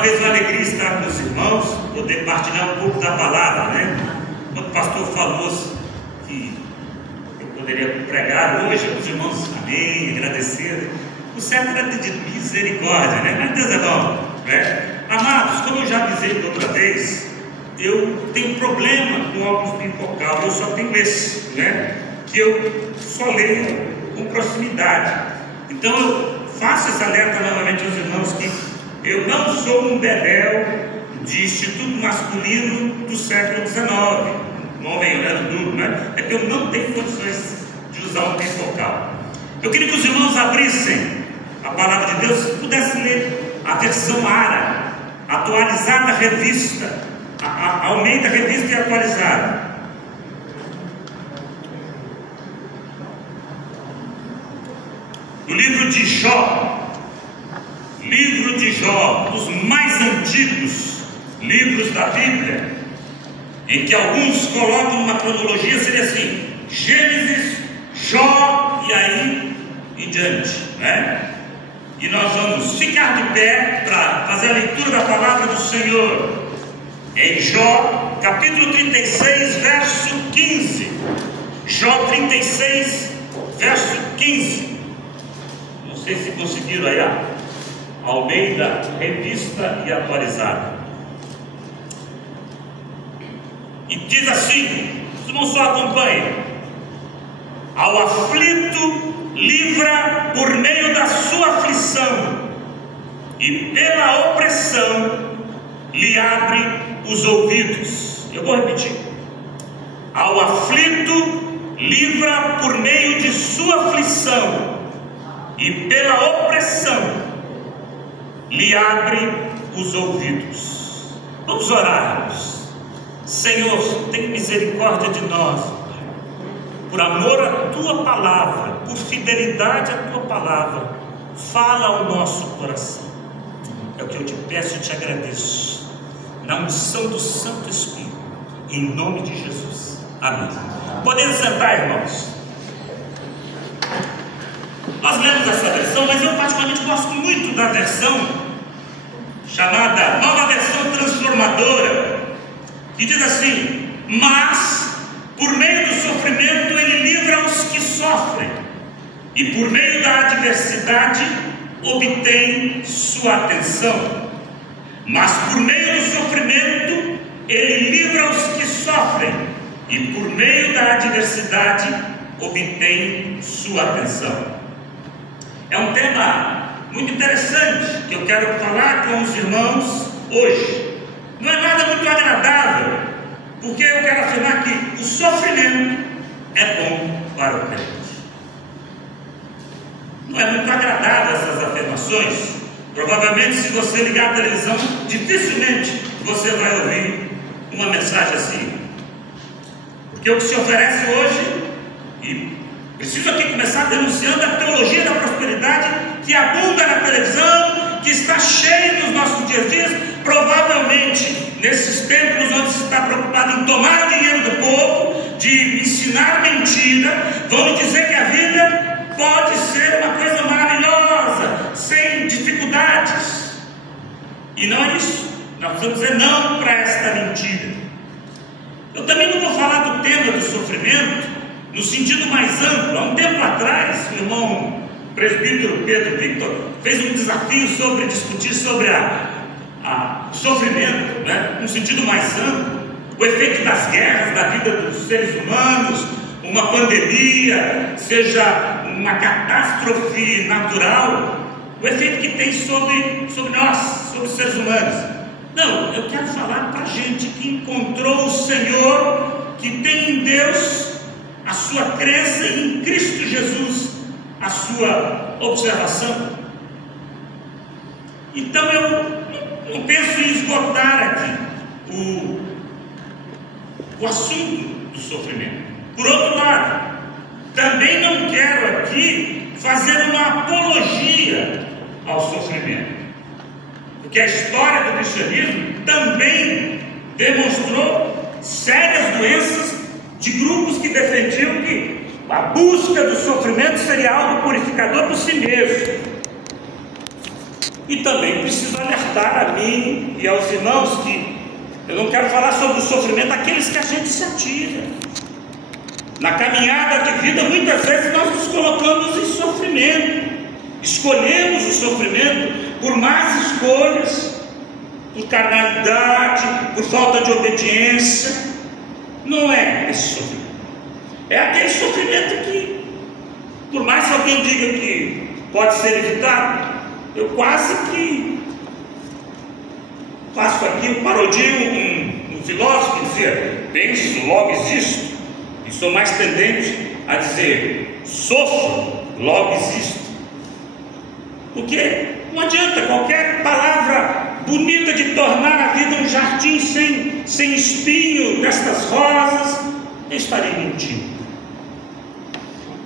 uma vez uma alegria estar com os irmãos, poder partilhar um pouco da palavra, né? Quando o pastor falou que eu poderia pregar hoje, os irmãos, amém, agradecer. O certo era de misericórdia, né? Mas Deus é bom, né? Amados, como eu já avisei outra vez, eu tenho problema com óculos bifocal, eu só tenho esse, né? Que eu só leio com proximidade. Então eu faço esse alerta novamente aos irmãos que eu não sou um bedel de instituto masculino do século XIX, um homem olhando duro, né? É que eu não tenho condições de usar um bifocal. Eu queria que os irmãos abrissem a palavra de Deus, pudessem ler a versão ARA, atualizada revista, a Almeida Revista e Atualizada. O livro de Jó, dos mais antigos livros da Bíblia, em que alguns colocam uma cronologia, seria assim: Gênesis, Jó e aí em diante, né? E nós vamos ficar de pé para fazer a leitura da palavra do Senhor em Jó, capítulo 36, verso 15. Jó 36, verso 15. Não sei se conseguiram aí, Almeida, Revista e Atualizada. E diz assim, se não só acompanhe: ao aflito livra por meio da sua aflição, e pela opressão lhe abre os ouvidos. Eu vou repetir: ao aflito livra por meio de sua aflição, e pela opressão lhe abre os ouvidos. Vamos orar, irmãos. Senhor, tem misericórdia de nós, por amor à tua palavra, por fidelidade à tua palavra. Fala ao nosso coração. É o que eu te peço e te agradeço, na unção do Santo Espírito, em nome de Jesus, amém. Podemos sentar, irmãos. Nós lemos essa versão, mas eu particularmente gosto muito da versão chamada Nova Versão Transformadora, que diz assim: mas por meio do sofrimento ele livra os que sofrem, e por meio da adversidade obtém sua atenção. Mas por meio do sofrimento ele livra os que sofrem, e por meio da adversidade obtém sua atenção. É um tema muito interessante que eu quero falar com os irmãos hoje. Não é nada muito agradável, porque eu quero afirmar que o sofrimento é bom para o crente. Não é muito agradável essas afirmações. Provavelmente, se você ligar a televisão, dificilmente você vai ouvir uma mensagem assim. Porque o que se oferece hoje, e preciso aqui começar denunciando a teologia da prosperidade que abunda na televisão, que está cheia nos nossos dias, provavelmente nesses templos onde se está preocupado em tomar o dinheiro do povo, de ensinar mentira, vão dizer que a vida pode ser uma coisa maravilhosa, sem dificuldades. E não é isso. Nós precisamos dizer não para esta mentira. Eu também não vou falar do tema do sofrimento no sentido mais amplo. Há um tempo atrás, o irmão presbítero Pedro Victor fez um desafio sobre discutir sobre o sofrimento, né, no sentido mais amplo, o efeito das guerras na vida dos seres humanos, uma pandemia, seja uma catástrofe natural, o efeito que tem sobre nós, sobre os seres humanos. Não, eu quero falar para a gente que encontrou o Senhor, que tem em Deus a sua crença, em Cristo Jesus a sua observação. Então eu não penso em esgotar aqui o assunto do sofrimento. Por outro lado, também não quero aqui fazer uma apologia ao sofrimento, porque a história do cristianismo também demonstrou sérias doenças de grupos que defendiam que a busca do sofrimento seria algo purificador por si mesmo. E também preciso alertar a mim e aos irmãos que eu não quero falar sobre o sofrimento daqueles que a gente se atira. Na caminhada de vida, muitas vezes nós nos colocamos em sofrimento, escolhemos o sofrimento por más escolhas, por carnalidade, por falta de obediência. Não é esse sofrimento, é aquele sofrimento que, por mais que alguém diga que pode ser evitado, eu quase que faço aqui um parodio, um filósofo que dizia: penso, logo existo, e sou mais tendente a dizer: sofro, logo existo. Porque não adianta qualquer palavra bonita de tornar a vida um jardim sem espinho destas rosas, eu estarei mentindo.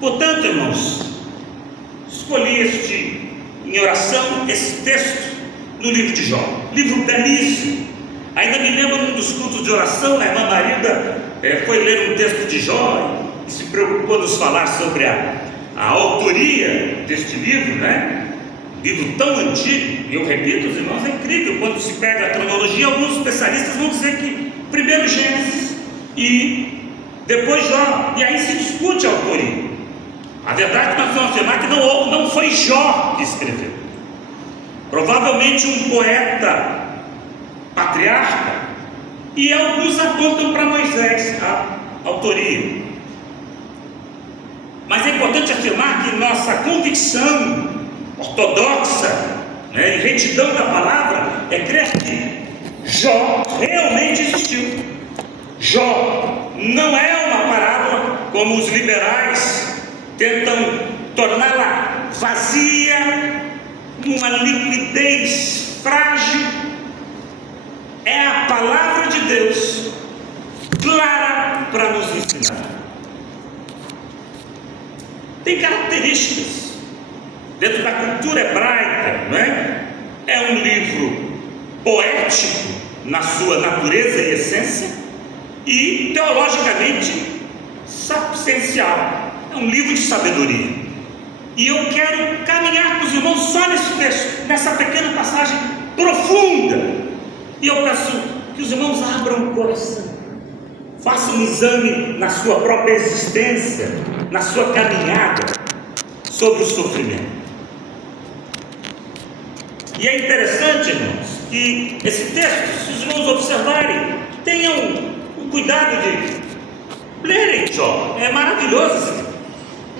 Portanto, irmãos, escolhi em oração esse texto no livro de Jó, livro belíssimo. Ainda me lembro num dos cultos de oração, a irmã Marida foi ler um texto de Jó e se preocupou nos falar sobre a autoria deste livro, né? Livro tão antigo. E eu repito, os irmãos, é incrível quando se pega a cronologia. Alguns especialistas vão dizer que primeiro Gênesis e depois Jó, e aí se discute a autoria. A verdade é que nós vamos afirmar que não foi Jó que escreveu. Provavelmente um poeta patriarca, e alguns apontam para Moisés a autoria. Mas é importante afirmar que nossa convicção ortodoxa, né, e retidão da palavra é crer que Jó realmente existiu. Jó não é uma parábola como os liberais tentam torná-la vazia, uma liquidez frágil. É a palavra de Deus clara para nos ensinar. Tem características dentro da cultura hebraica, não é? É um livro poético na sua natureza e essência, e teologicamente sapiencial. É um livro de sabedoria. E eu quero caminhar com os irmãos só nesse texto, nessa pequena passagem profunda. E eu peço que os irmãos abram o coração, façam um exame na sua própria existência, na sua caminhada sobre o sofrimento. E é interessante, irmãos, que esse texto, se os irmãos observarem, tenham o cuidado de lerem Jó. É maravilhoso esse livro.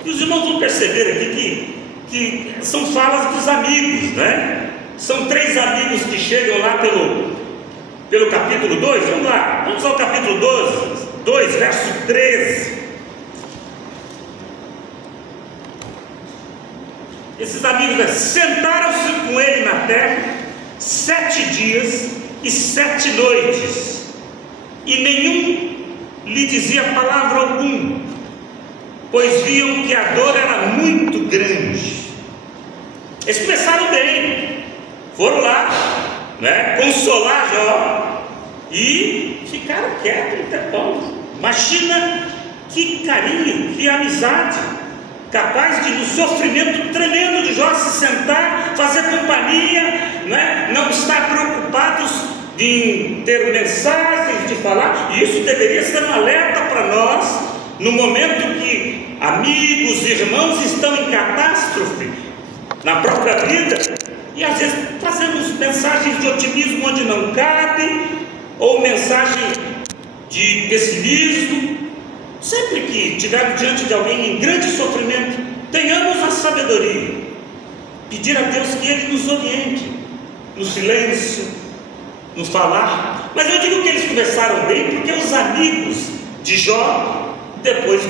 E os irmãos vão perceber aqui que são falas dos amigos, né? São 3 amigos que chegam lá pelo capítulo 2. Vamos lá, vamos ao capítulo 2, verso 13. Esses amigos sentaram-se com ele na terra 7 dias e 7 noites, e nenhum lhe dizia palavra alguma, pois viam que a dor era muito grande. Eles começaram bem, foram lá, né, consolar Jó, e ficaram quietos um tempão. Imagina que carinho, que amizade, capaz de, no sofrimento tremendo de Jó, se sentar, fazer companhia, né? Não estar preocupados em ter mensagens, de falar. E isso deveria ser um alerta para nós, no momento que amigos, irmãos estão em catástrofe na própria vida, e às vezes trazemos mensagens de otimismo onde não cabe, ou mensagem de pessimismo. Sempre que estivermos diante de alguém em grande sofrimento, tenhamos a sabedoria, pedir a Deus que Ele nos oriente, no silêncio, no falar. Mas eu digo que eles começaram bem, porque os amigos de Jó depois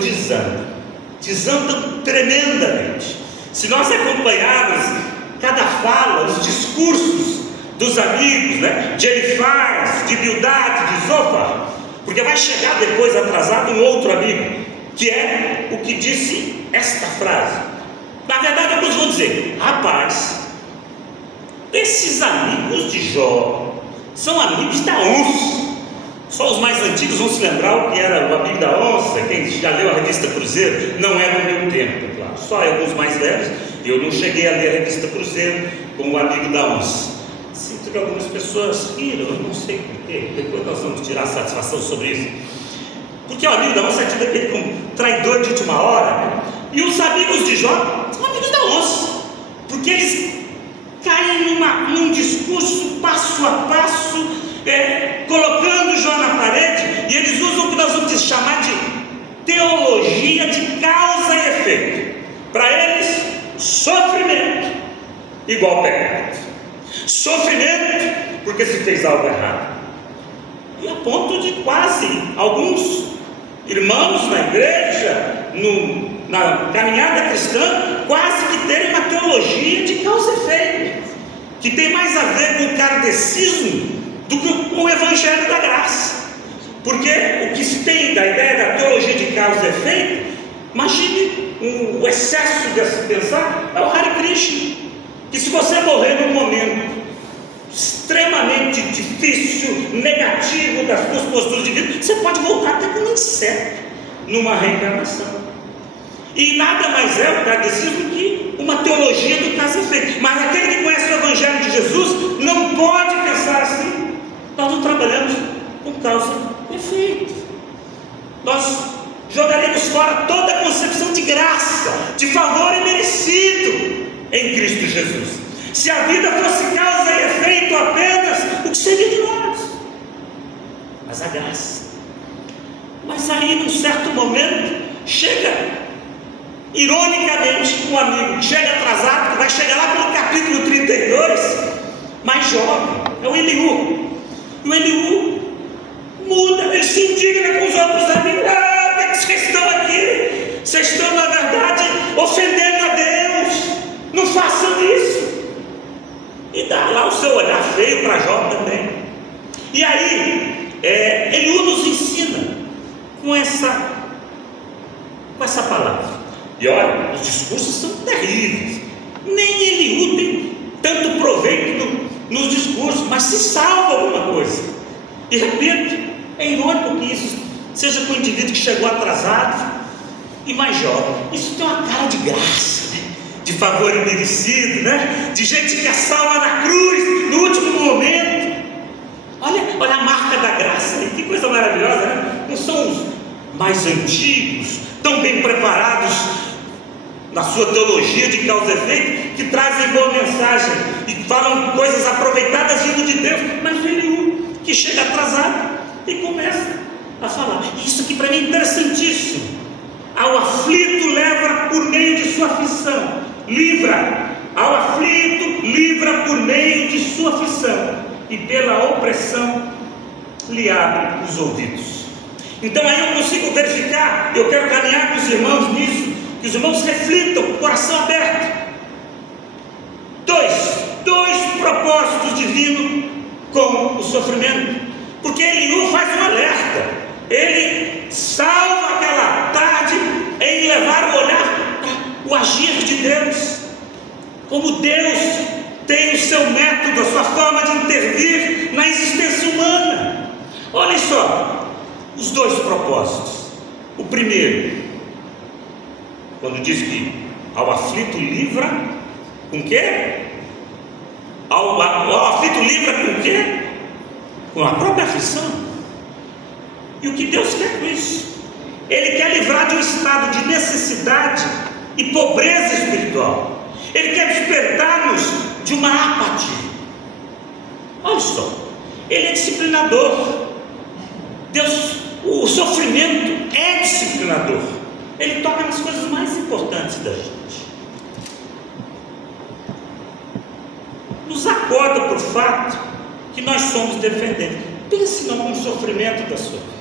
desandam tremendamente. Se nós acompanharmos cada fala, os discursos dos amigos, né, de Elifaz, de Bildade, de Zofar, porque vai chegar depois atrasado um outro amigo, que é o que disse esta frase. Na verdade, alguns vão dizer: rapaz, esses amigos de Jó são amigos da onça. Só os mais antigos vão se lembrar o que era o amigo da onça. Quem já leu a revista Cruzeiro, não é no meu tempo, claro. Só alguns mais velhos. Eu não cheguei a ler a revista Cruzeiro, com o amigo da onça. Sinto que algumas pessoas riram, eu não sei porquê, depois nós vamos tirar satisfação sobre isso. Porque o amigo da onça é tido aquele como traidor de última hora, e os amigos de Jó são amigos da onça, porque eles caem num discurso passo a passo, colocando Jó na parede, e eles usam o que nós vamos chamar de teologia de causa e efeito. Para eles, sofrimento igual pecado, sofrimento porque se fez algo errado, e a ponto de quase alguns irmãos na igreja, na caminhada cristã, quase que terem uma teologia de causa e efeito, que tem mais a ver com o kardecismo do que com o evangelho da graça. Porque o que se tem da ideia da teologia de causa e efeito, imagine o excesso de se pensar, é o Hare Krishna, que se você morrer num momento extremamente difícil, negativo das suas posturas de vida, você pode voltar até como inseto numa reencarnação. E nada mais é o kardecismo que uma teologia do causa e efeito. Mas aquele que conhece o evangelho de Jesus não pode pensar assim. Nós não trabalhamos com causa e efeito. Nós jogaremos fora toda a concepção de graça, de favor imerecido em Cristo Jesus. Se a vida fosse causa e efeito apenas, o que seria de nós? Mas a graça. Mas aí, num certo momento, chega, ironicamente, um amigo que chega atrasado, que vai chegar lá pelo capítulo 32, mais jovem, é o Eliú. E o Eliú muda, ele se indigna com os outros amigos. Ah, por que vocês estão aqui? Vocês estão, na verdade, ofendendo a Deus. Não façam isso. E dá lá o seu olhar feio para Jó também. E aí, Eliú nos ensina com essa palavra. E olha, os discursos são terríveis. Nem Eliú tem tanto proveito nos discursos, mas se salva alguma coisa. E repito, é irônico que isso seja com o indivíduo que chegou atrasado e mais jovem. Isso tem uma cara de graça, né? De favor imerecido, né? De gente que é salva na cruz no último momento. Olha a marca da graça, né? Que coisa maravilhosa, né? Não são os mais antigos, tão bem preparados na sua teologia de causa e efeito, que trazem boa mensagem e falam coisas aproveitadas vindo de Deus, mas o Eliú, que chega atrasado e começa a falar. Isso aqui para mim é interessantíssimo. Ao aflito leva por meio de sua aflição, livra. Ao aflito livra por meio de sua aflição, e pela opressão lhe abre os ouvidos. Então aí eu consigo verificar, eu quero caminhar com os irmãos nisso, que os irmãos reflitam com o coração aberto. Dois propósitos divinos com o sofrimento, porque Eliú faz um alerta, ele salva aquela tarde em levar o olhar para o agir de Deus, como Deus tem o seu método, a sua forma de intervir na existência humana. Olhem só os dois propósitos. O primeiro, quando diz que ao aflito livra com quê? Ao aflito livra com quê? Com a própria aflição. E o que Deus quer com isso? Ele quer livrar de um estado de necessidade e pobreza espiritual. Ele quer despertar-nos de uma apatia. Olha só, Ele é disciplinador. Deus, o sofrimento é disciplinador. Ele toca nas coisas mais importantes da gente. Nos acorda por fato que nós somos dependentes. Pense não no sofrimento da sua vida.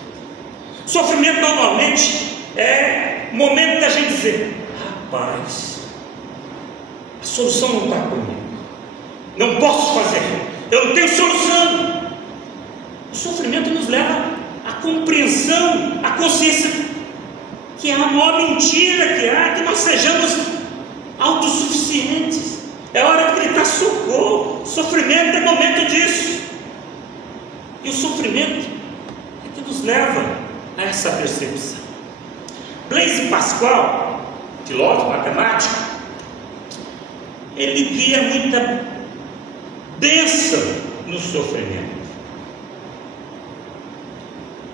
Sofrimento normalmente é momento da gente dizer: rapaz, a solução não está comigo, não posso fazer, eu não tenho solução. O sofrimento nos leva à compreensão, à consciência que é a maior mentira que há, que nós sejamos autossuficientes. É hora de gritar socorro. Sofrimento é momento disso. E o sofrimento é que nos leva a essa percepção. Blaise Pascal, filósofo, matemático, ele via muita bênção no sofrimento,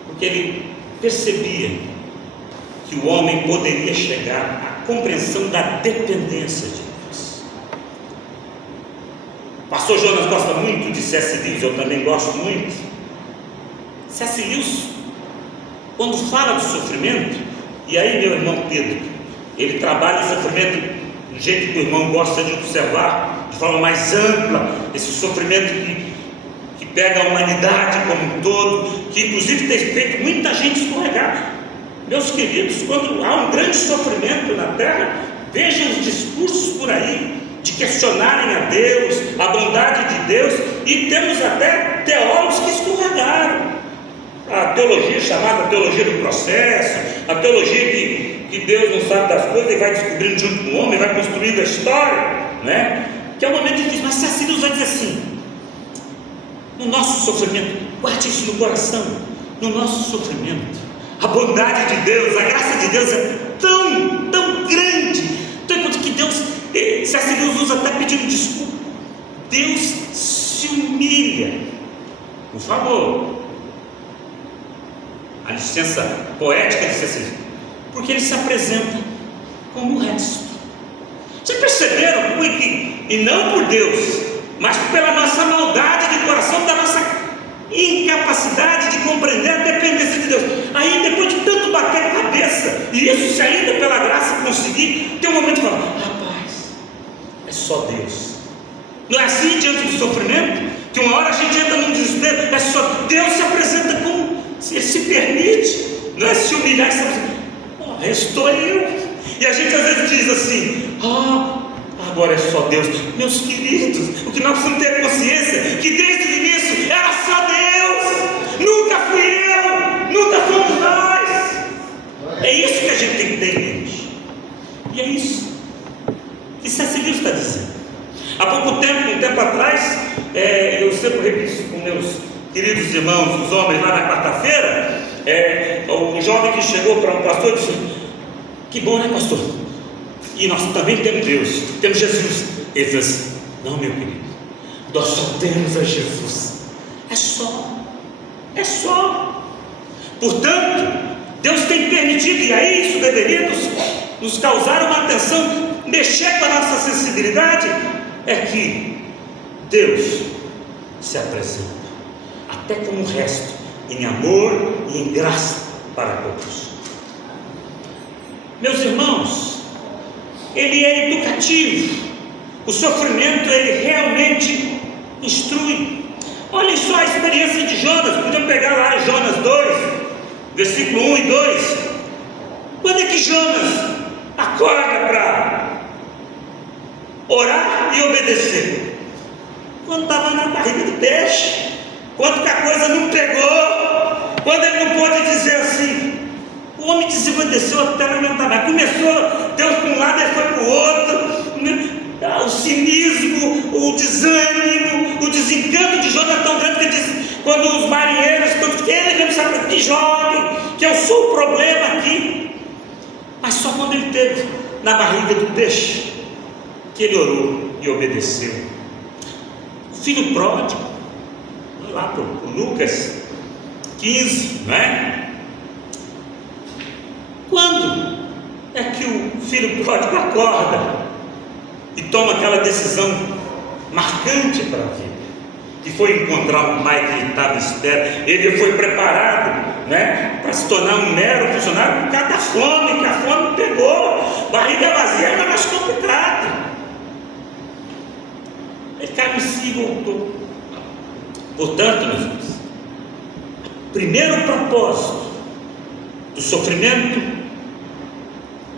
porque ele percebia que o homem poderia chegar à compreensão da dependência de Deus. O pastor Jonas gosta muito de C.S. Lewis, eu também gosto muito. C.S. Lewis, quando fala do sofrimento, e aí meu irmão Pedro, ele trabalha o sofrimento do jeito que o irmão gosta de observar, de forma mais ampla, esse sofrimento que pega a humanidade como um todo, que inclusive tem feito muita gente escorregar. Meus queridos, quando há um grande sofrimento na terra, vejam os discursos por aí de questionarem a Deus, a bondade de Deus, e temos até teólogos que escorregaram. A teologia chamada teologia do processo, a teologia que Deus não sabe das coisas e vai descobrindo junto com o homem, vai construindo a história, né? Que é um momento difícil, mas C.S. Lewis vai dizer assim: no nosso sofrimento, guarde isso no coração, no nosso sofrimento, a bondade de Deus, a graça de Deus é tão grande, tanto que Deus, C.S. Lewis usa até pedindo desculpa, Deus se humilha, por favor, a licença poética de C.S. Lewis, porque ele se apresenta como o resto. Vocês perceberam? E não por Deus, mas pela nossa maldade de coração, da nossa incapacidade de compreender a dependência de Deus. Aí depois de tanto bater a cabeça, e isso se ainda pela graça conseguir, tem um momento de falar: rapaz, é só Deus. Não é assim diante do sofrimento? Que uma hora a gente entra num desespero, é só Deus se apresenta como, Ele se permite, não é se humilhar e se apresentar: estou eu. E a gente às vezes diz assim: agora é só Deus. Meus queridos, o que nós precisamos ter consciência que desde o início era só Deus, nunca fui eu, nunca fomos nós. É isso que a gente tem que ter em mente, e é isso que C.S. Lewis está dizendo. Há pouco tempo, um tempo atrás, eu sempre repito isso com meus queridos irmãos, os homens, lá na quarta-feira, um jovem que chegou para um pastor e disse: que bom, né, pastor? E nós também temos Deus, temos Jesus. Ele disse assim: não, meu querido, nós só temos a Jesus. É só. Portanto, Deus tem permitido, e aí isso deveria nos causar uma atenção, mexer com a nossa sensibilidade, é que Deus se apresenta até como o resto, em amor e em graça para todos. Meus irmãos, ele é educativo. O sofrimento, ele realmente instrui. Olhem só a experiência de Jonas. Podemos pegar lá em Jonas 2, versículo 1 e 2. Quando é que Jonas acorda para orar e obedecer? Quando estava na barriga do peixe, quando que a coisa não pegou, quando ele não pôde dizer assim. O homem desobedeceu até não aguentar mais. Começou, Deus para um lado, ele foi para o outro. O cinismo, o desânimo, o desencanto de Jonas é tão grande que ele disse: quando os marinheiros, ele não sabe que joguem, que eu sou o problema aqui. Mas só quando ele teve na barriga do peixe que ele orou e obedeceu. O filho pródigo, lá para Lucas 15, não é? Quando é que o filho pródigo acorda e toma aquela decisão marcante para a vida? Que foi encontrar um pai que ele estava esperto. Ele foi preparado, né, para se tornar um mero funcionário por causa da fome, que a fome pegou. Barriga vazia era mais complicado. Ele caiu em si e voltou. Portanto, meus irmãos, o primeiro propósito do sofrimento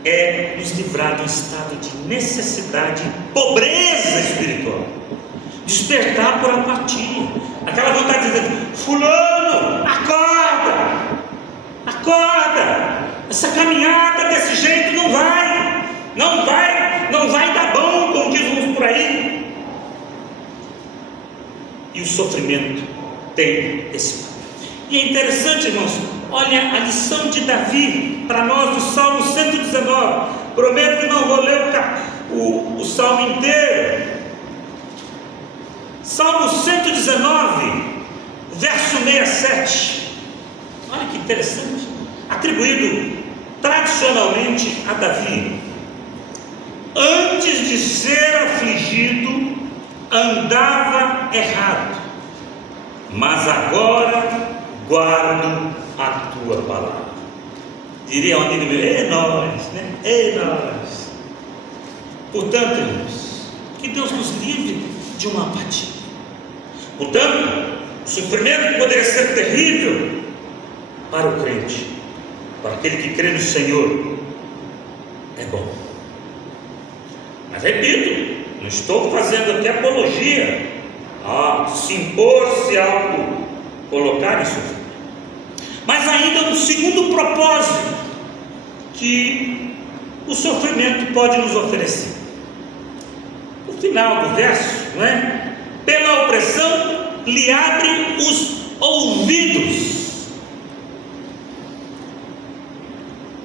é nos livrar de um estado de necessidade e pobreza espiritual, despertar por apatia, aquela vontade de dizer: fulano, acorda, essa caminhada desse jeito não vai dar bom, como diz uns por aí. E o sofrimento tem esse papel. E é interessante, irmãos, olha a lição de Davi para nós do Salmo 119. Prometo que não vou ler o Salmo inteiro. Salmo 119, verso 67. Olha que interessante. Atribuído tradicionalmente a Davi. Antes de ser afligido, andava errado, mas agora guardo a tua palavra. Diria um amigo meu: é nós, né? É nós. Portanto, irmãos, que Deus nos livre de uma apatia. Portanto, o sofrimento poderia ser terrível para o crente, para aquele que crê no Senhor, é bom. Mas repito, não estou fazendo aqui apologia a se impor, se auto-colocar em sofrimento. Mas ainda no segundo propósito que o sofrimento pode nos oferecer. No final do verso, não é? Pela opressão lhe abre os ouvidos.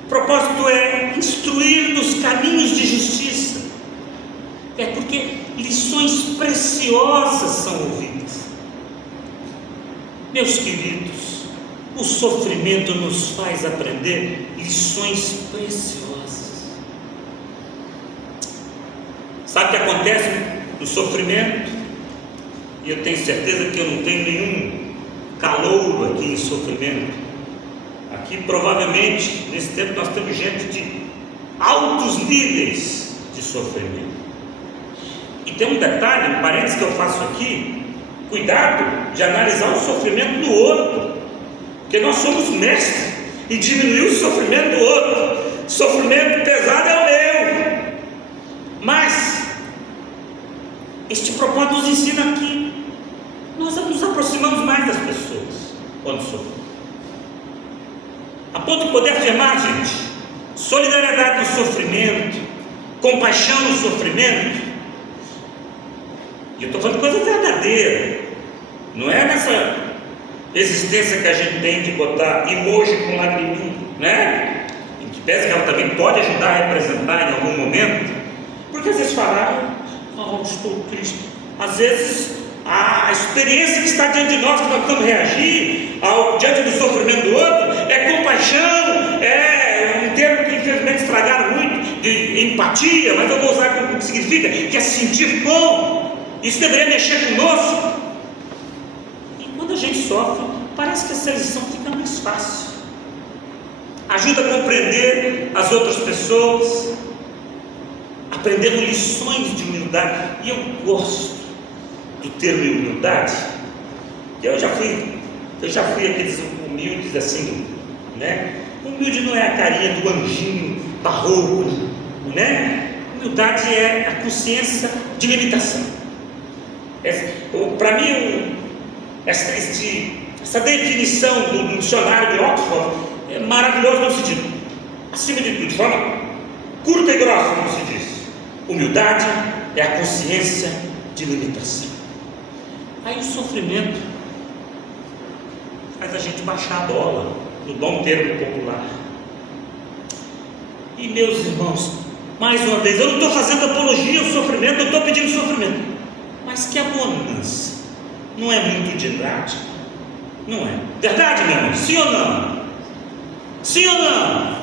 O propósito é instruir nos caminhos de justiça. É porque lições preciosas são ouvidas. Meus queridos, o sofrimento nos faz aprender lições preciosas. Sabe o que acontece no sofrimento? E eu tenho certeza que eu não tenho nenhum calouro aqui em sofrimento. Aqui provavelmente nesse tempo nós temos gente de altos níveis de sofrimento. E tem um detalhe, um parênteses que eu faço aqui: cuidado de analisar o sofrimento do outro, porque nós somos mestres em diminuir o sofrimento do outro. Sofrimento pesado é o meu, mas este propósito nos ensina que nós nos aproximamos mais das pessoas quando sofremos, a ponto de poder afirmar, gente, solidariedade no sofrimento, compaixão no sofrimento. E eu estou falando de coisa verdadeira, não é nessa existência que a gente tem de botar emoji com lagriminha, né? Em que pese que ela também pode ajudar a representar em algum momento, porque às vezes falar, estou triste. Às vezes a experiência que está diante de nós, que nós vamos reagir diante do sofrimento do outro, é compaixão, é um termo que infelizmente estragaram muito, de empatia, mas eu vou usar como que significa, que é sentir com. Isso deveria mexer conosco. E quando a gente sofre, parece que essa lição fica mais fácil. Ajuda a compreender as outras pessoas, aprendendo lições de humildade. E eu gosto do termo humildade. Eu já fui aqueles humildes assim, né? Humilde não é a carinha do anjinho barroco, né? Humildade é a consciência de limitação. Para mim, essa definição do dicionário de Oxford é maravilhosa no sentido, acima de tudo, de forma curta e grossa, como se diz: humildade é a consciência de limitação. Aí o sofrimento faz a gente baixar a bola, no bom termo popular. E meus irmãos, mais uma vez, eu não estou fazendo apologia ao sofrimento, não estou pedindo sofrimento, mas que a bonança não é muito didática, não é? Verdade, meu irmão? Sim ou não? Sim ou não?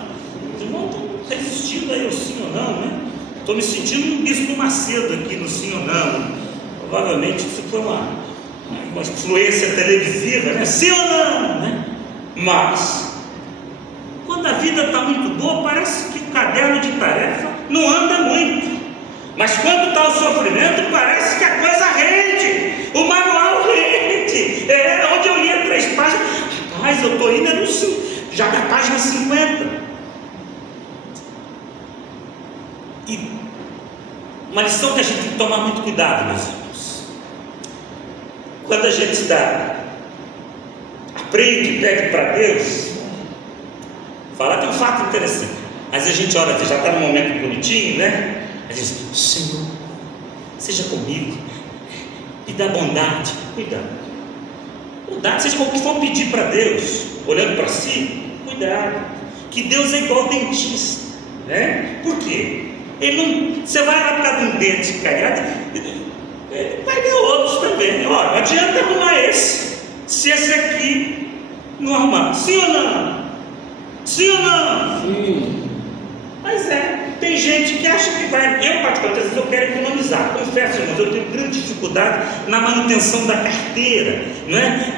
Os irmãos estão resistindo aí ao sim ou não, né? Estou me sentindo um bispo Macedo aqui no sim ou não. Provavelmente isso foi uma influência televisiva, né? Sim ou não, né? Mas quando a vida está muito boa, parece que o caderno de tarefa não anda muito. Mas quando está o sofrimento, parece que a coisa rende, o manual rende. Onde eu lia 3 páginas, rapaz, eu estou indo já na página 50. E uma lição que a gente tem que tomar muito cuidado, meus irmãos. Quando a gente aprende, pede para Deus, falar tem um fato interessante. Mas a gente olha, já está num momento bonitinho, né? A gente diz: Senhor, seja comigo, me dá bondade, cuidado. Bondade, seja o que for pedir para Deus, olhando para si, cuidado. Que Deus é igual dentista, né? Por quê? Ele não, você vai lá por causa de um dente caiado, ele vai ver outros também. Olha, não adianta arrumar esse, se esse aqui não arrumar. Sim ou não? Sim ou não? Sim. Mas tem gente que acha que vai. Eu, particularmente, às vezes eu quero economizar. Confesso, irmãos, eu tenho grande dificuldade na manutenção da carteira, não é?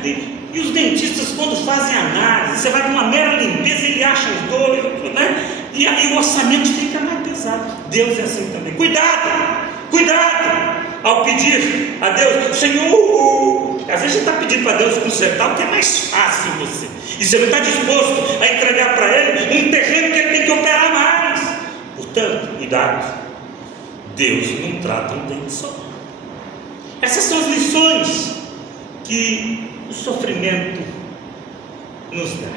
E os dentistas, quando fazem análise, você vai com uma mera limpeza, ele acha os dois, né? E aí o orçamento fica mais pesado. Deus é assim também. Cuidado! Cuidado! Ao pedir a Deus, Senhor, às vezes você está pedindo para Deus consertar o que é mais fácil em você. E você não está disposto a entregar para Ele um terreno que Ele tem que operar mais. Portanto, cuidado. Deus não trata um dente só. Essas são as lições que o sofrimento nos dá.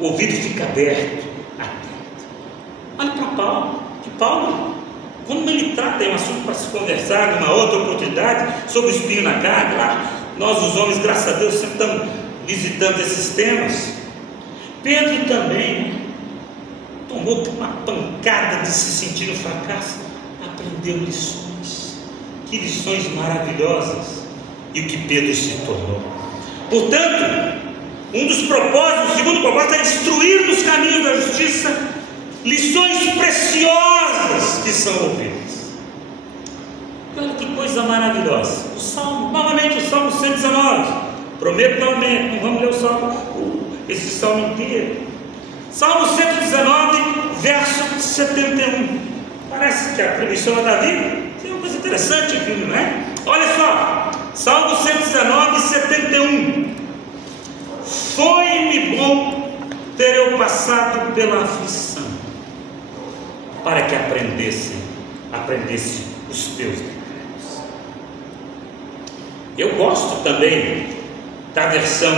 O ouvido fica aberto, atento. Olha para Paulo, que Paulo, quando ele trata, é um assunto para se conversar numa outra oportunidade, sobre o espinho na carne, lá, nós os homens, graças a Deus, sempre estamos visitando esses temas. Pedro também tomou uma pancada de se sentir no fracasso, aprendeu lições. Que lições maravilhosas! E o que Pedro se tornou. Portanto, um dos propósitos, o segundo propósito, é destruir nos caminhos da justiça lições preciosas que são ouvidas. Olha que coisa maravilhosa. O Salmo, novamente o Salmo 119. Prometo novamente, não vamos ler o Salmo, esse Salmo inteiro. Salmo 119, verso 71. Parece que a atribuição a Davi tem uma coisa interessante aqui, não é? Olha só, Salmo 119, 71. Foi-me bom ter eu passado pela aflição, para que aprendesse os teus decretos. Eu gosto também da versão,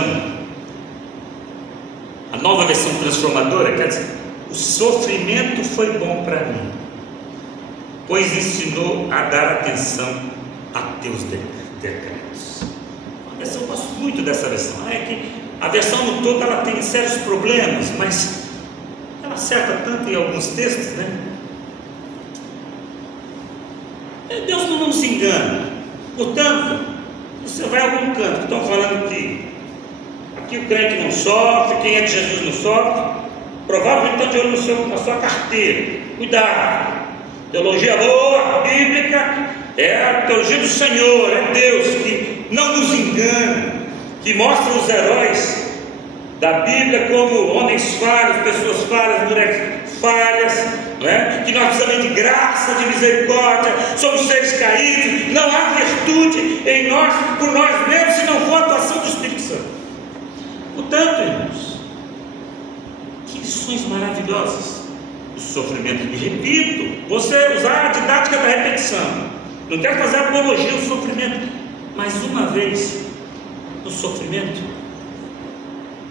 a nova versão transformadora, quer dizer, o sofrimento foi bom para mim, pois ensinou a dar atenção a teus decretos. Eu gosto muito dessa versão. É que a versão no todo ela tem sérios problemas, mas ela acerta tanto em alguns textos, né? Deus não nos engana. Portanto, você vai a algum canto que estão falando que aqui o crente não sofre, quem é de Jesus não sofre, provavelmente estão de olho na sua carteira. Cuidado. Teologia boa, bíblica, é a teologia do Senhor, é Deus que não nos engana, que mostra os heróis da Bíblia como homens falhos, pessoas falhas, mulheres falhas, não é? Que nós precisamos de graça, de misericórdia, somos seres caídos, não há virtude em nós, por nós mesmos, se não for a atuação do Espírito Santo. Portanto, irmãos, que lições maravilhosas do sofrimento. E repito, você usar a didática da repetição, não quero fazer apologia ao sofrimento, mas uma vez no sofrimento,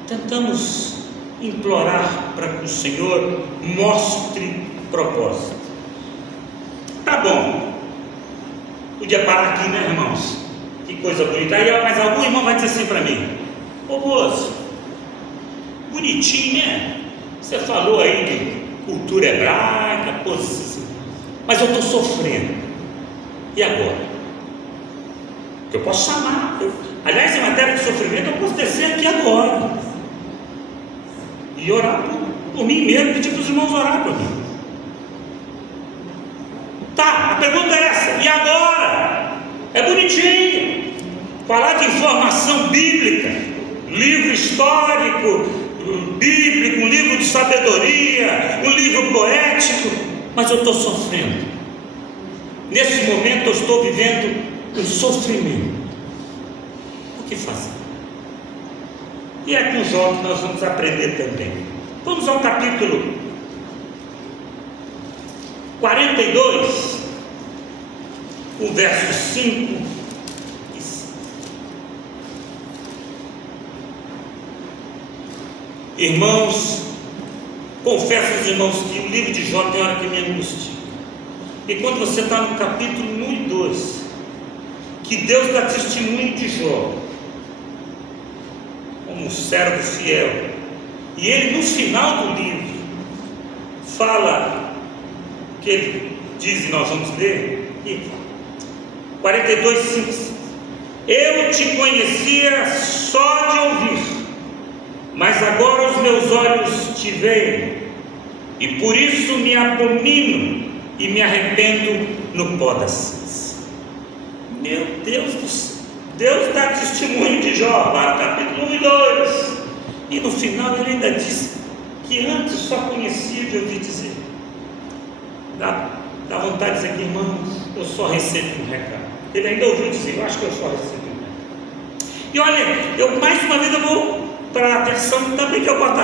tentamos implorar para que o Senhor mostre propósito. Tá bom, podia parar aqui, né, irmãos? Que coisa bonita. Aí, mas algum irmão vai dizer assim para mim: ô moço, bonitinho, né? Você falou aí de cultura hebraica, posição, mas eu estou sofrendo. E agora? Eu posso chamar. Aliás, em matéria de sofrimento, eu posso descer aqui agora e orar por mim mesmo, pedir para os irmãos orar por mim. Tá, a pergunta é essa: e agora? É bonitinho falar de informação bíblica, livro histórico, bíblico, um livro de sabedoria, um livro poético, mas eu estou sofrendo. Nesse momento eu estou vivendo um sofrimento. O que fazer? E é com Jó que nós vamos aprender também. Vamos ao capítulo 42, o verso 5 e 6. Irmãos, confesso aos irmãos que o livro de Jó tem hora que me angustia. E quando você está no capítulo 1 e 2, que Deus dá testemunho de Jó como um servo fiel, e ele no final do livro fala que ele diz, e nós vamos ler, e 42:5. Eu te conhecia só de ouvir, mas agora os meus olhos te veem, e por isso me abomino e me arrependo no pó da cinza. Meu Deus do céu, Deus dá testemunho de Jó, lá no capítulo 1 e 2, e no final ele ainda diz que antes só conhecia de ouvir dizer. Dá vontade de dizer que, irmãos, eu só recebo um recado. Ele ainda ouviu dizer, eu acho que eu só recebo um recado. E olha, eu mais uma vez eu vou para a versão também que eu gosto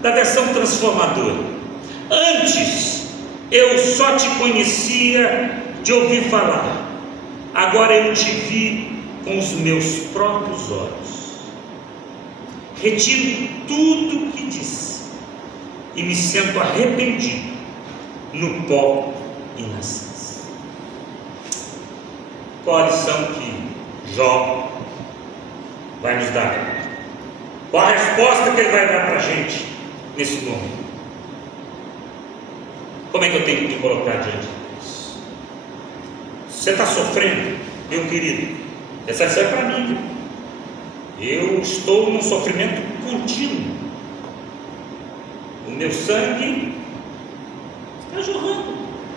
da versão transformadora. Antes eu só te conhecia de ouvir falar, agora eu te vi com os meus próprios olhos. Retiro tudo o que disse e me sinto arrependido no pó e na cinza. Qual a lição que Jó vai nos dar? Qual a resposta que ele vai dar para a gente nesse momento? Como é que eu tenho que me colocar diante de Deus? Você está sofrendo, meu querido? Essa lição é para mim. Eu estou num sofrimento contínuo. O meu sangue está jorrando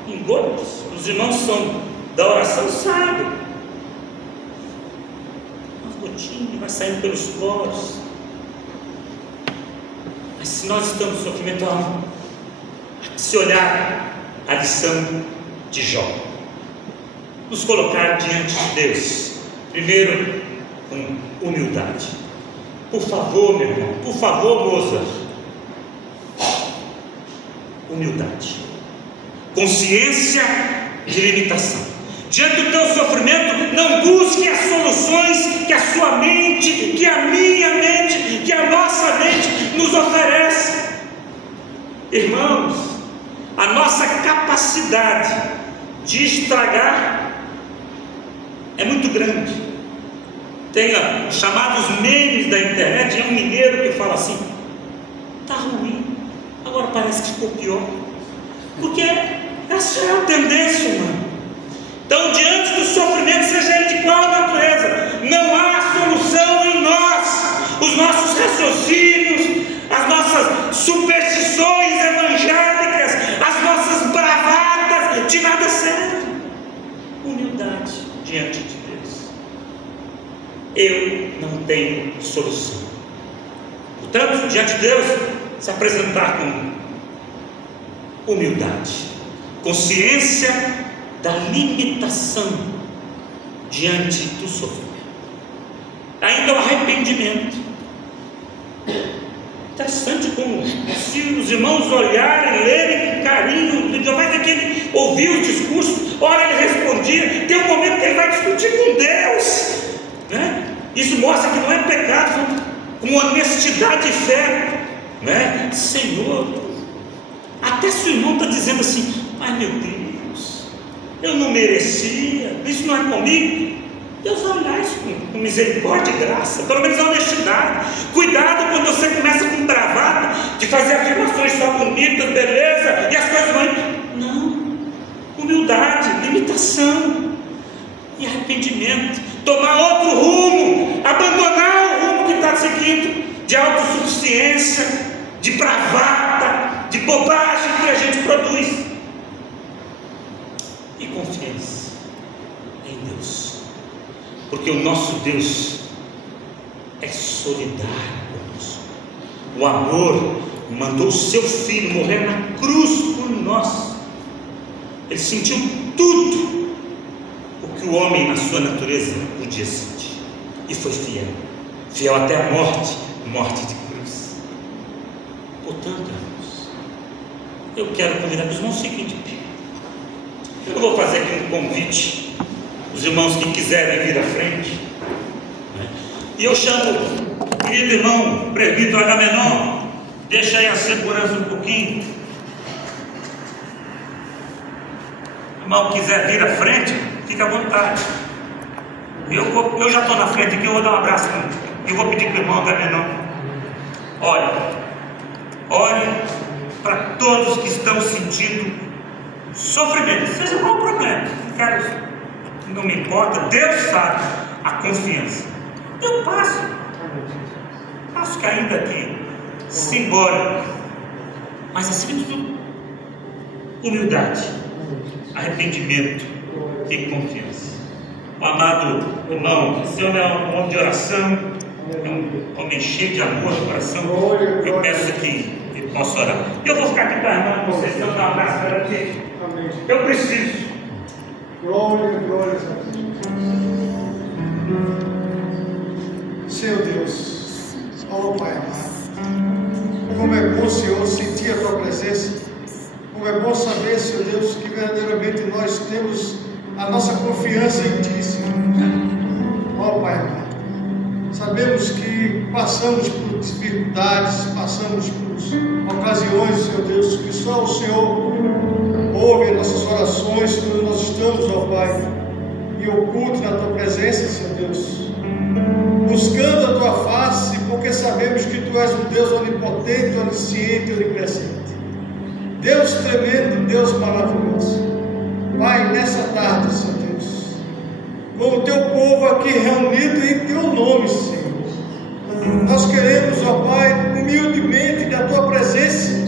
em gotas. Os irmãos são da oração, sabem. Umas gotinhas vai saindo pelos poros. Mas se nós estamos em sofrimento, se olhar a lição de Jó, nos colocar diante de Deus, primeiro com humildade. Por favor, meu irmão, por favor, moça, humildade, consciência de limitação. Diante do teu sofrimento, não busque as soluções que a sua mente, que a minha mente, que a nossa mente nos oferece. Irmãos, a nossa capacidade de estragar é muito grande. Tem chamados memes da internet, é um mineiro que fala assim: tá ruim, agora parece que ficou pior. Porque essa é a tendência humana. Então, diante do sofrimento, seja ele de qual natureza, não há solução em nós. Os nossos raciocínios, as nossas superstições evangélicas, as nossas bravatas, de nada servem. Humildade diante de Deus. Eu não tenho solução. Portanto, diante de Deus, se apresentar com humildade, consciência da limitação diante do sofrimento, ainda o arrependimento. Interessante como, se os irmãos olharem, lerem com carinho, já vai ter que ele ouvir os discursos, ora ele respondia, tem um momento que ele vai discutir com Deus, né? Isso mostra que não é pecado, com honestidade e fé, né? Senhor, até se o irmão está dizendo assim: mas meu Deus, eu não merecia, isso não é comigo. Deus vai olhar isso com misericórdia e graça, pelo menos a honestidade. Cuidado quando você começa com bravata, de fazer afirmações só bonitas, beleza, e as coisas vão. Não, humildade, limitação e arrependimento. Tomar outro rumo, abandonar o rumo que está seguindo, de autossuficiência, de bravata, de bobagem que a gente produz. E confiança em Deus, porque o nosso Deus é solidário conosco. O amor mandou o seu filho morrer na cruz por nós. Ele sentiu tudo o que o homem na sua natureza podia sentir, e foi fiel até a morte de cruz. Portanto, irmãos, eu quero convidar os irmãos a fiquem de pé. Eu vou fazer aqui um convite, os irmãos que quiserem vir à frente, né? E eu chamo o querido irmão presbítero Agamenon, deixa aí a segurança um pouquinho. O irmão quiser vir à frente, fica à vontade. Eu já estou na frente aqui, eu vou dar um abraço e vou pedir para o irmão Agamenon: olhe para todos que estão sentindo sofrimento, seja qual o problema. não me importa, Deus sabe, a confiança. Eu passo caindo aqui, simbólico, mas acima de tudo, humildade, arrependimento e confiança. Amado irmão, esse homem é um homem de oração, é um homem cheio de amor no coração. Eu peço que ele possa orar. E eu vou ficar aqui para a irmã Conceição, dar um abraço para ela, porque eu preciso. Glória, glória a Deus. Senhor Deus, ó Pai amado, como é bom, Senhor, sentir a Tua presença. Como é bom saber, Senhor Deus, que verdadeiramente nós temos a nossa confiança em Ti, Senhor. Ó Pai amado, sabemos que passamos por dificuldades, passamos por ocasiões, Senhor Deus, que só o Senhor ouve as nossas orações quando nós estamos, ó Pai, e oculto na Tua presença, Senhor Deus, buscando a Tua face, porque sabemos que Tu és um Deus onipotente, onisciente e onipresente. Deus tremendo, Deus maravilhoso. Pai, nessa tarde, Senhor Deus, com o Teu povo aqui reunido em Teu nome, Senhor, nós queremos, ó Pai, humildemente da Tua presença,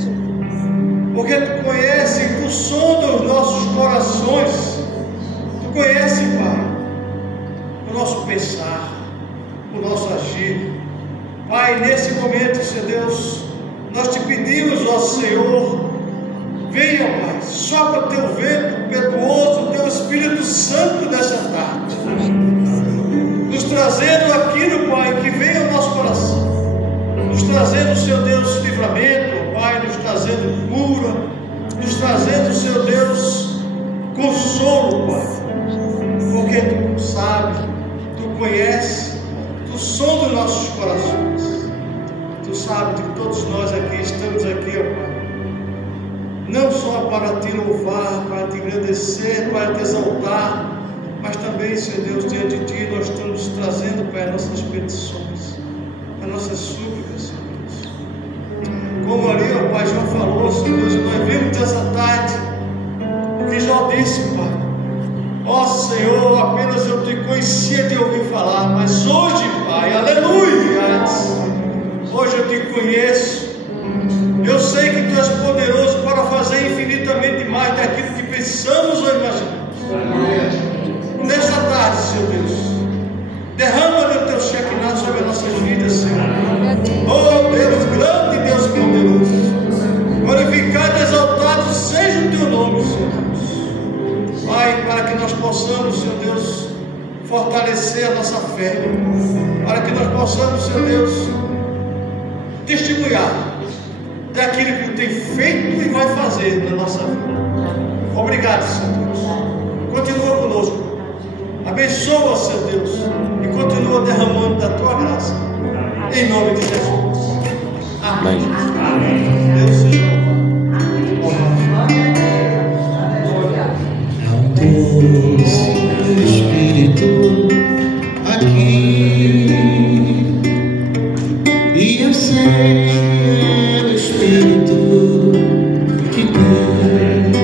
porque Tu conheces, Tu sonda os nossos corações, Tu conheces, Pai, o nosso pensar, o nosso agir. Pai, nesse momento, Senhor Deus, nós Te pedimos, ó Senhor, venha, Pai, sopra Teu vento impetuoso, Teu Espírito Santo nessa tarde, nos trazendo aquilo, Pai, que vem ao nosso coração, nos trazendo, Senhor Deus, livramento, Pai, nos trazendo cura, nos trazendo, Senhor Deus, consolo, Pai, porque Tu sabe, Tu conhece, Tu sonda os nossos corações, Tu sabe que todos nós aqui estamos aqui, ó Pai, não só para Te louvar, para Te agradecer, para Te exaltar, mas também, Senhor Deus, diante de Ti nós estamos trazendo, Pai, as nossas petições, as nossas súplicas, Senhor Deus. Como ali, ó Pai, João falou, Senhor Deus, nós vimos essa tarde, o que João disse, Pai, ó Senhor, apenas eu Te conhecia de ouvir falar, mas hoje, Pai, aleluia, hoje eu Te conheço. Eu sei que Tu és poderoso para fazer infinitamente mais daquilo que pensamos ou imaginamos. Nesta tarde, Senhor Deus, derrama o Teu Shekinah sobre as nossas vidas, Senhor. Oh Deus grande, Deus poderoso, glorificado e exaltado seja o Teu nome, Senhor Deus. Pai, para que nós possamos, Senhor Deus, fortalecer a nossa fé, para que nós possamos, Senhor Deus, testemunhar daquilo que Tu tem feito e vai fazer na nossa vida. Obrigado, Senhor Deus. Continua conosco. Abençoa, Senhor Deus, e continua derramando da Tua graça. Em nome de Jesus. Amém. Amém. Deus seja louvado. É um doce Espírito aqui, e eu sei que é o Espírito que Deus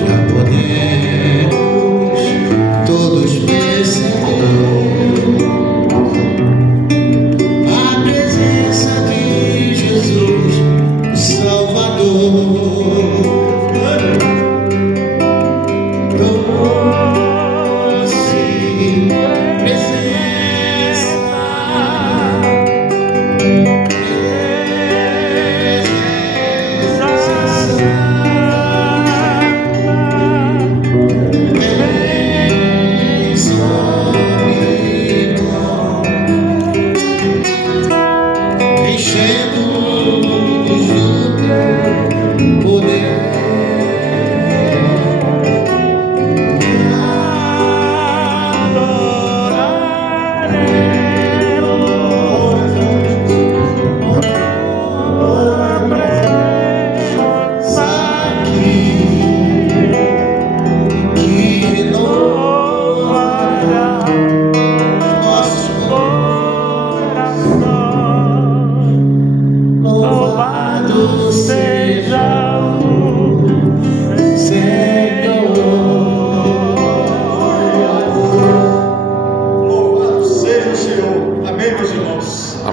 já podemos todos perceber.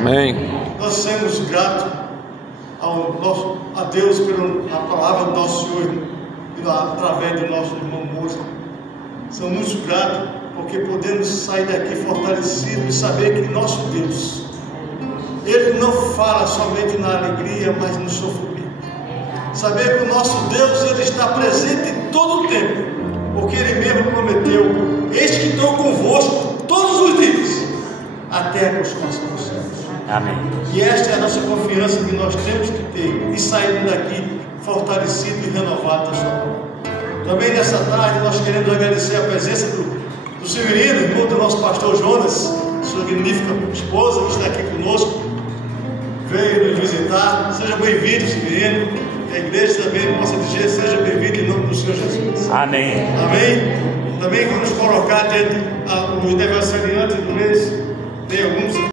Amém. Nós somos gratos a Deus pela palavra do nosso Senhor e através do nosso irmão Moisés. Somos muito gratos porque podemos sair daqui fortalecidos e saber que nosso Deus, Ele não fala somente na alegria, mas no sofrimento. Saber que o nosso Deus, Ele está presente em todo o tempo, porque Ele mesmo prometeu: eis que estou convosco todos os dias, até a consumação dos céus. Amém. E esta é a nossa confiança que nós temos que ter e sair daqui fortalecido e renovado da sua palavra. Também nessa tarde nós queremos agradecer a presença do Severino, irmão do nosso pastor Jonas, sua magnífica esposa que está aqui conosco, veio nos visitar. Seja bem-vindo, Severino. Que a igreja também possa dizer: seja bem-vindo em nome do Senhor Jesus. Amém. Amém. Também vamos colocar dentro os aniversariantes do mês. Tem alguns